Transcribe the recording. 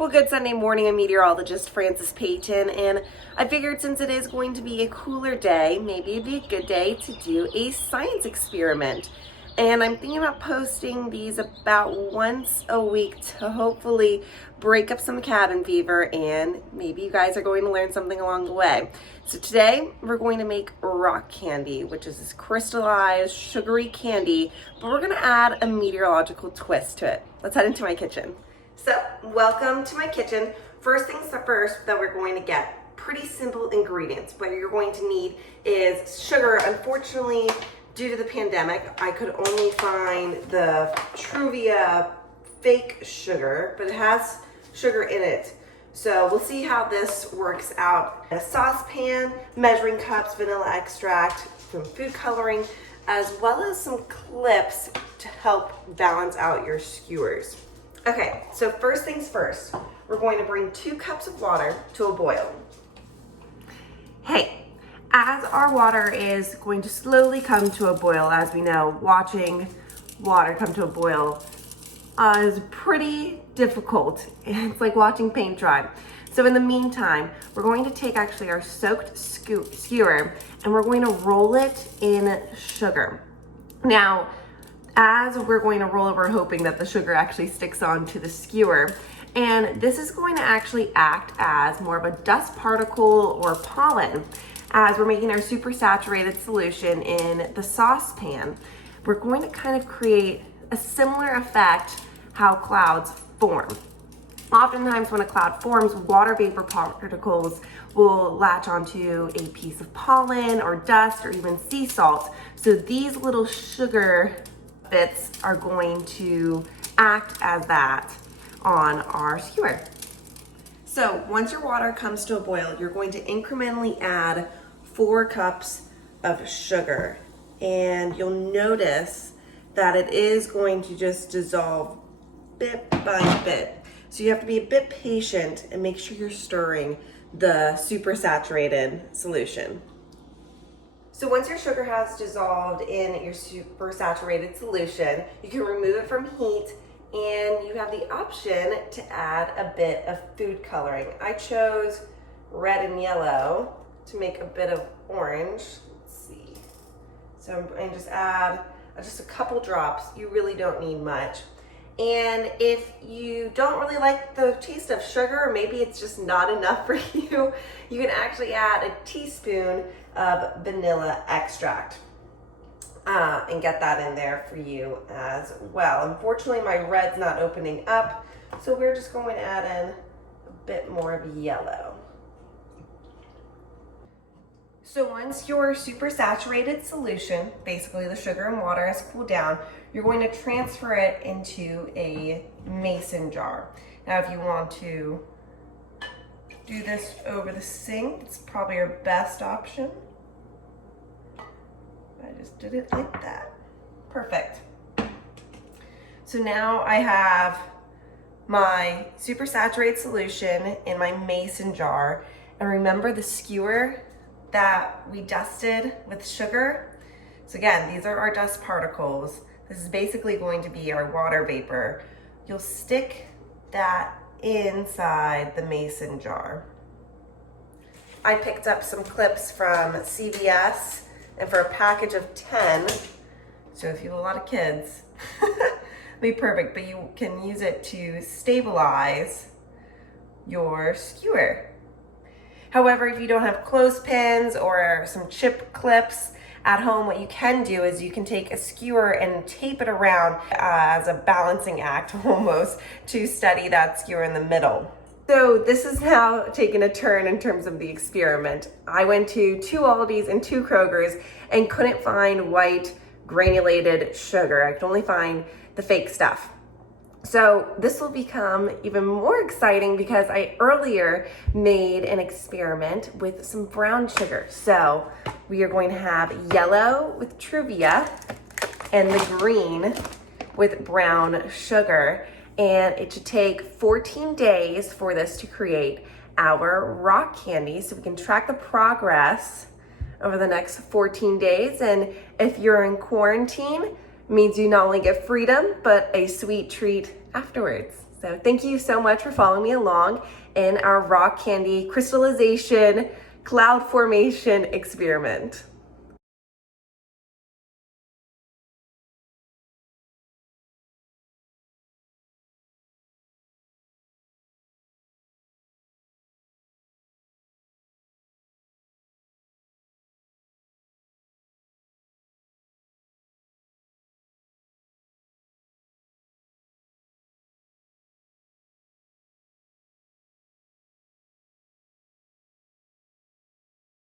Well, good Sunday morning. I'm meteorologist Frances Payton, and I figured since it is going to be a cooler day, maybe it'd be a good day to do a science experiment. And I'm thinking about posting these about once a week to hopefully break up some cabin fever, and maybe you guys are going to learn something along the way. So today we're going to make rock candy, which is this crystallized sugary candy, but we're going to add a meteorological twist to it. Let's head into my kitchen. So, welcome to my kitchen. First things first that we're going to get, pretty simple ingredients. What you're going to need is sugar. Unfortunately, due to the pandemic, I could only find the Truvia fake sugar, but it has sugar in it. So we'll see how this works out. A saucepan, measuring cups, vanilla extract, some food coloring, as well as some clips to help balance out your skewers. Okay, so first things first, we're going to bring 2 cups of water to a boil. Hey, as our water is going to slowly come to a boil, as we know, watching water come to a boil is pretty difficult. It's like watching paint dry. So in the meantime, we're going to take actually our soaked skewer and we're going to roll it in sugar. Now, as we're going to roll it, we're hoping that the sugar actually sticks onto the skewer. And this is going to actually act as more of a dust particle or pollen. As we're making our super saturated solution in the saucepan, we're going to kind of create a similar effect how clouds form. Oftentimes when a cloud forms, water vapor particles will latch onto a piece of pollen or dust or even sea salt. So these little sugar bits are going to act as that on our skewer. So once your water comes to a boil, you're going to incrementally add 4 cups of sugar. And you'll notice that it is going to just dissolve bit by bit. So you have to be a bit patient and make sure you're stirring the super saturated solution. So once your sugar has dissolved in your super saturated solution, you can remove it from heat and you have the option to add a bit of food coloring. I chose red and yellow to make a bit of orange. Let's see. So I'm going to just add just a couple drops. You really don't need much. And if you don't really like the taste of sugar, or maybe it's just not enough for you, you can actually add a teaspoon of vanilla extract and get that in there for you as well. Unfortunately, my red's not opening up, so we're just going to add in a bit more of yellow. So once your super saturated solution, basically the sugar and water, has cooled down, you're going to transfer it into a mason jar. Now if you want to do this over the sink, it's probably your best option. I just did it like that. Perfect. So now I have my super saturated solution in my mason jar. And remember the skewer that we dusted with sugar? So again, these are our dust particles. This is basically going to be our water vapor. You'll stick that inside the mason jar. I picked up some clips from CVS, and for a package of 10, so if you have a lot of kids, it'll be perfect, but you can use it to stabilize your skewer. However, if you don't have clothespins or some chip clips at home, what you can do is you can take a skewer and tape it around as a balancing act almost to steady that skewer in the middle. So this is now taking a turn in terms of the experiment. I went to 2 Aldi's and 2 Kroger's and couldn't find white granulated sugar. I could only find the fake stuff. So this will become even more exciting because I earlier made an experiment with some brown sugar. So we are going to have yellow with Truvia and the green with brown sugar. And it should take 14 days for this to create our rock candy. So we can track the progress over the next 14 days. And if you're in quarantine, means you not only get freedom, but a sweet treat afterwards. So thank you so much for following me along in our rock candy crystallization cloud formation experiment.